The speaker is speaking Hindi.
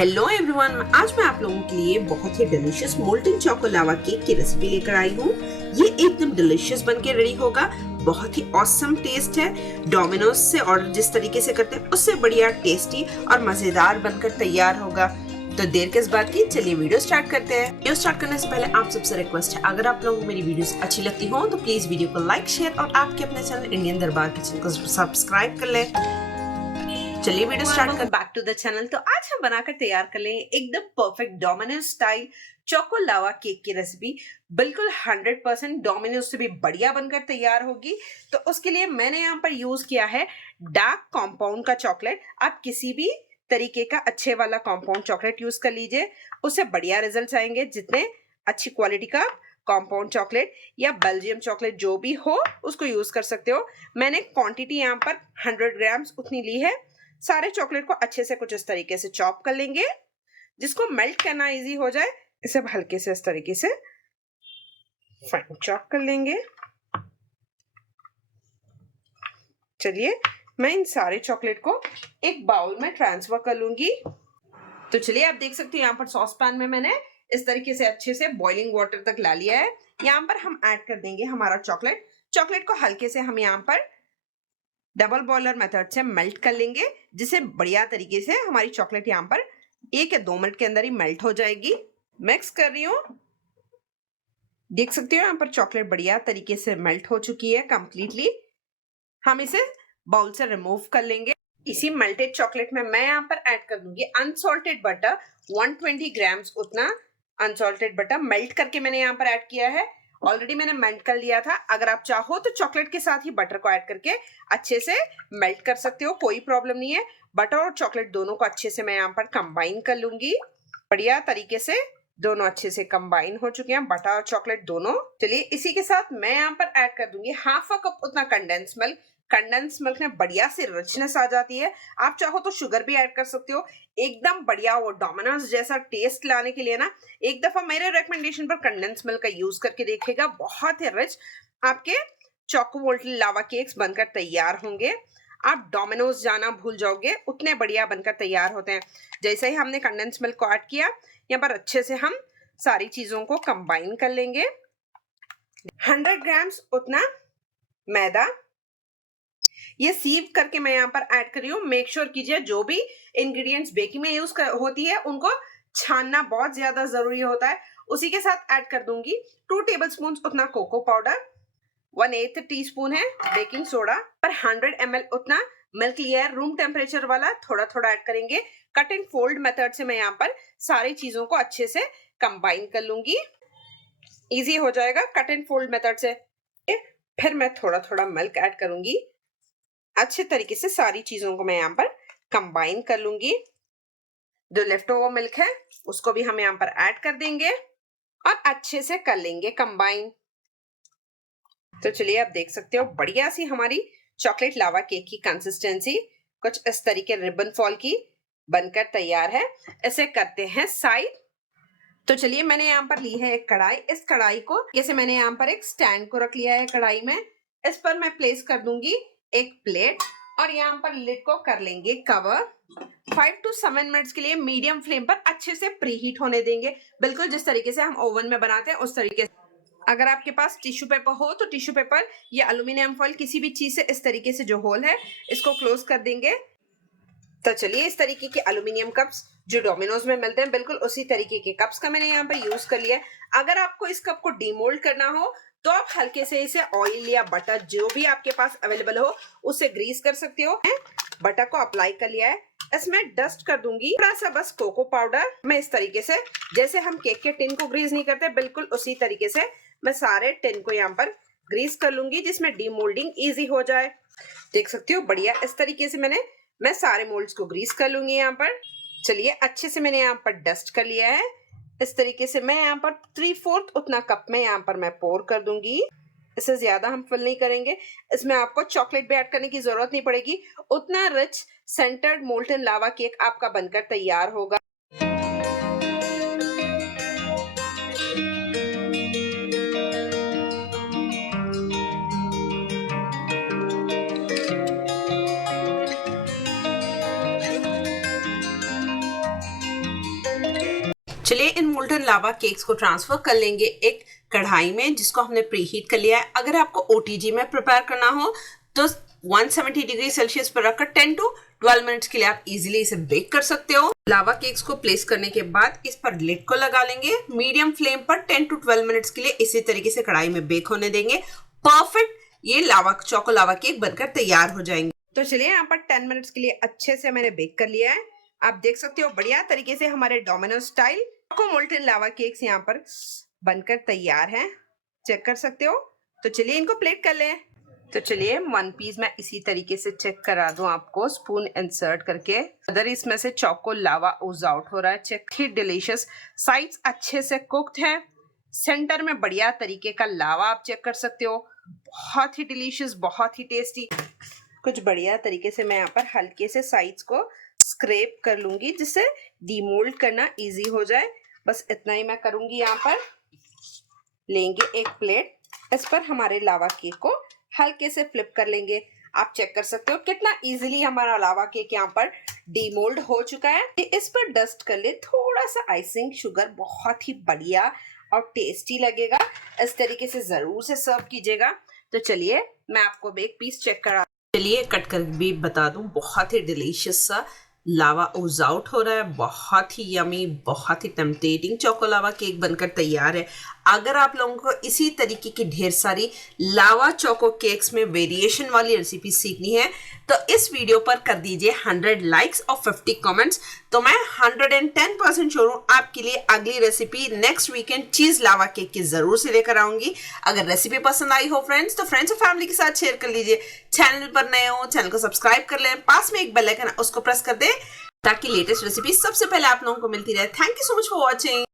हेलो एवरीवन, आज मैं आप लोगों के लिए बहुत ही delicious molten choco lava cake की रेसिपी लेकर आई हूँ। ये एकदम डिलीशियस बनके रेडी होगा। बहुत ही ऑसम टेस्ट है। डोमिनोज से ऑर्डर जिस तरीके से करते हैं उससे बढ़िया टेस्टी और मजेदार बनकर तैयार होगा। तो देर किस बात की, चलिए वीडियो स्टार्ट करते हैं। वीडियो स्टार्ट करने से पहले आप सबसे रिक्वेस्ट है, अगर आप लोगों को मेरी वीडियोस अच्छी लगती हो तो प्लीज वीडियो को लाइक, शेयर और आपके अपने चैनल इंडियन दरबार किचन को सब्सक्राइब कर ले। चलिए वीडियो स्टार्ट कर। Back to the channel. तो आज हम बनाकर तैयार कर लेंगे एकदम perfect Domino's style choco lava cake की रेसिपी। बिल्कुल 100% डोमिनोज से भी बढ़िया बनकर तैयार होगी। तो उसके लिए मैंने यहाँ पर यूज किया है डार्क कॉम्पाउंड का चॉकलेट। आप किसी भी तरीके का अच्छे वाला कॉम्पाउंड चॉकलेट यूज कर लीजिए, उससे बढ़िया रिजल्ट आएंगे। जितने अच्छी क्वालिटी का कॉम्पाउंड चॉकलेट या बेल्जियम चॉकलेट जो भी हो उसको यूज कर सकते हो। मैंने क्वांटिटी यहाँ पर 100 ग्राम्स उतनी ली है। सारे चॉकलेट को अच्छे से कुछ इस तरीके से चॉप कर लेंगे, जिसको मेल्ट करना इजी हो जाए। इसे हल्के से इस तरीके से फाइन चॉप कर लेंगे। चलिए मैं इन सारे चॉकलेट को एक बाउल में ट्रांसफर कर लूंगी। तो चलिए आप देख सकते हो यहाँ पर सॉस पैन में मैंने इस तरीके से अच्छे से बॉइलिंग वाटर तक ला लिया है। यहाँ पर हम ऐड कर देंगे हमारा चॉकलेट। चॉकलेट को हल्के से हम यहाँ पर डबल बॉयलर मेथड से मेल्ट कर लेंगे, जिससे बढ़िया तरीके से हमारी चॉकलेट यहाँ पर 1 या 2 मिनट के अंदर ही मेल्ट हो जाएगी। मिक्स कर रही हूँ, देख सकते हो यहाँ पर चॉकलेट बढ़िया तरीके से मेल्ट हो चुकी है कंप्लीटली। हम इसे बाउल से रिमूव कर लेंगे। इसी मेल्टेड चॉकलेट में मैं यहाँ पर ऐड कर दूंगी अनसॉल्टेड बटर 120 ग्राम्स। उतना अनसॉल्टेड बटर मेल्ट करके मैंने यहाँ पर ऐड किया है। ऑलरेडी मैंने मेल्ट कर लिया था। अगर आप चाहो तो चॉकलेट के साथ ही बटर को ऐड करके अच्छे से मेल्ट कर सकते हो, कोई प्रॉब्लम नहीं है। बटर और चॉकलेट दोनों को अच्छे से मैं यहाँ पर कंबाइन कर लूंगी। बढ़िया तरीके से दोनों अच्छे से कंबाइन हो चुके हैं, बटर और चॉकलेट दोनों। चलिए इसी के साथ मैं यहाँ पर ऐड कर दूंगी हाफ अ कप उतना कंडेंस मिल्क। कंडेंस मिल्क में बढ़िया सी रिचनेस आ जाती है। आप चाहो तो शुगर भी ऐड कर सकते हो। एकदम बढ़िया वो डोमिनोज जैसा टेस्ट लाने के लिए ना, एक दफा मेरे रेकमेंडेशन पर कंडेंस मिल्क का यूज करके देखिएगा। बहुत ही रिच आपके चोको मोल्टन लावा केक्स बनकर तैयार होंगे। आप डोमिनोज जाना भूल जाओगे, उतने बढ़िया बनकर तैयार होते हैं। जैसे ही हमने कंडेंस मिल्क को ऐड किया, यहाँ पर अच्छे से हम सारी चीजों को कंबाइन कर लेंगे। 100 ग्राम्स उतना मैदा ये सीव करके मैं यहाँ पर ऐड कर रही हूँ। मेक श्योर कीजिए जो भी इंग्रेडिएंट्स बेकिंग में यूज होती है उनको छानना बहुत ज्यादा जरूरी होता है। उसी के साथ ऐड कर दूंगी 2 टेबलस्पून उतना कोको पाउडर, 1/8 टीस्पून है बेकिंग सोडा, पर 100 ml उतना मिल्क लिया है रूम टेम्परेचर वाला, थोड़ा थोड़ा ऐड करेंगे। कट एंड फोल्ड मेथड से मैं यहाँ पर सारी चीजों को अच्छे से कंबाइन कर लूंगी। इजी हो जाएगा कट एंड फोल्ड मेथड से। फिर मैं थोड़ा थोड़ा मिल्क ऐड करूंगी। अच्छे तरीके से सारी चीजों को मैं यहाँ पर कंबाइन कर लूंगी। जो लेफ्ट ओवर मिल्क है उसको भी हम यहाँ पर ऐड कर देंगे और अच्छे से कर लेंगे कंबाइन। तो चलिए आप देख सकते हो बढ़िया सी हमारी चॉकलेट लावा केक की कंसिस्टेंसी कुछ इस तरीके रिबन फॉल की बनकर तैयार है। इसे करते हैं साइड। तो चलिए मैंने यहाँ पर ली है एक कढ़ाई। इस कढ़ाई को जैसे मैंने यहाँ पर एक स्टैंड को रख लिया है कढ़ाई में। इस पर मैं प्लेस कर दूंगी एक प्लेट और यहाँ पर लिड को कर लेंगे कवर। 5 to 7 मिनट्स के लिए मीडियम फ्लेम पर अच्छे से प्रीहीट होने देंगे, बिल्कुल जिस तरीके से हम ओवन में बनाते हैं उस तरीके से। अगर आपके पास टिश्यू पेपर हो तो टिश्यू पेपर या एल्यूमिनियम फॉइल किसी भी चीज से इस तरीके से जो होल है इसको क्लोज कर देंगे। तो चलिए इस तरीके के एल्यूमिनियम कप्स जो डोमिनोज में मिलते हैं बिल्कुल उसी तरीके के कप्स का मैंने यहाँ पर यूज कर लिया है। अगर आपको इस कप को डीमोल्ड करना हो तो आप हल्के से इसे ऑयल या बटर जो भी आपके पास अवेलेबल हो उससे ग्रीस कर सकते हो। बटर को अप्लाई कर लिया है। इसमें डस्ट कर दूंगी थोड़ा सा बस कोको पाउडर। मैं इस तरीके से जैसे हम केक के टिन को ग्रीस नहीं करते बिल्कुल उसी तरीके से मैं सारे टिन को यहाँ पर ग्रीस कर लूंगी, जिसमें डीमोल्डिंग इजी हो जाए। देख सकते हो बढ़िया इस तरीके से मैं सारे मोल्ड्स को ग्रीस कर लूंगी यहाँ पर। चलिए अच्छे से मैंने यहाँ पर डस्ट कर लिया है। इस तरीके से मैं यहाँ पर 3/4 उतना कप में यहाँ पर मैं पोर कर दूंगी। इससे ज्यादा हम फिल नहीं करेंगे। इसमें आपको चॉकलेट भी ऐड करने की जरूरत नहीं पड़ेगी। उतना रिच सेंटर्ड मोल्टन लावा केक आपका बनकर तैयार होगा। चलिए इन मोल्टन लावा केक्स को ट्रांसफर कर लेंगे एक कढ़ाई में जिसको हमने प्री हीट कर लिया है। अगर आपको ओटीजी में प्रिपेयर करना हो तो 170 डिग्री सेल्सियस पर रखकर 10 to 12 मिनट्स के लिए आप इजीली इसे बेक कर सकते हो। लावा केक्स को प्लेस करने के बाद इस पर लिड को लगा लेंगे, मीडियम फ्लेम पर 10 to 12 मिनट्स के लिए इसी तरीके से कढ़ाई में बेक होने देंगे। परफेक्ट ये चोको लावा केक बनकर तैयार हो जाएंगे। तो चलिए यहाँ पर 10 मिनट्स के लिए अच्छे से मैंने बेक कर लिया है। आप देख सकते हो बढ़िया तरीके से हमारे डोमिनोज स्टाइल मोल्टन लावा केक्स यहाँ पर बनकर तैयार हैं, चेक कर सकते हो। तो चलिए इनको प्लेट कर लें। तो चलिए वन पीस मैं इसी तरीके से चेक करा दूं आपको स्पून इंसर्ट करके। अदर इसमें से चोको लावा ओज आउट हो रहा है, चेक ही डिलीशियस, साइड्स अच्छे से कुक्ड है, सेंटर में बढ़िया तरीके का लावा आप चेक कर सकते हो, बहुत ही डिलीशियस, बहुत ही टेस्टी। कुछ बढ़िया तरीके से मैं यहाँ पर हल्के से साइड्स को स्क्रैप कर लूंगी जिससे डीमोल्ड करना इजी हो जाए। बस इतना ही मैं करूंगी। यहाँ पर लेंगे एक प्लेट, इस पर हमारे लावा केक को हल्के से फ्लिप कर लेंगे। आप चेक कर सकते हो कितना इजीली हमारा लावा केक यहाँ पर डीमोल्ड हो चुका है। इस पर डस्ट कर ले थोड़ा सा आइसिंग शुगर, बहुत ही बढ़िया और टेस्टी लगेगा। इस तरीके से जरूर से सर्व कीजिएगा। तो चलिए मैं आपको एक पीस चेक करा, चलिए कट कर भी बता दूं, बहुत ही डिलीशियस सा लावा ओज आउट हो रहा है, बहुत ही यमी, बहुत ही टेम्पटेटिंग चोको लावा केक बनकर तैयार है। अगर आप लोगों को इसी तरीके की ढेर सारी लावा चोको केक्स में वेरिएशन वाली रेसिपी सीखनी है तो इस वीडियो पर कर दीजिए 100 लाइक्स और 50 कमेंट्स। तो मैं 110% श्योर हूँ आपके लिए अगली रेसिपी नेक्स्ट वीकेंड चीज लावा केक की जरूर से लेकर आऊंगी। अगर रेसिपी पसंद आई हो फ्रेंड्स तो फ्रेंड्स और फैमिली के साथ शेयर कर लीजिए। चैनल पर नए हो चैनल को सब्सक्राइब कर लें, पास में एक बेल आइकन उसको प्रेस कर दें ताकि लेटेस्ट रेसिपी सबसे पहले आप लोगों को मिलती रहे। Thank you so much for watching.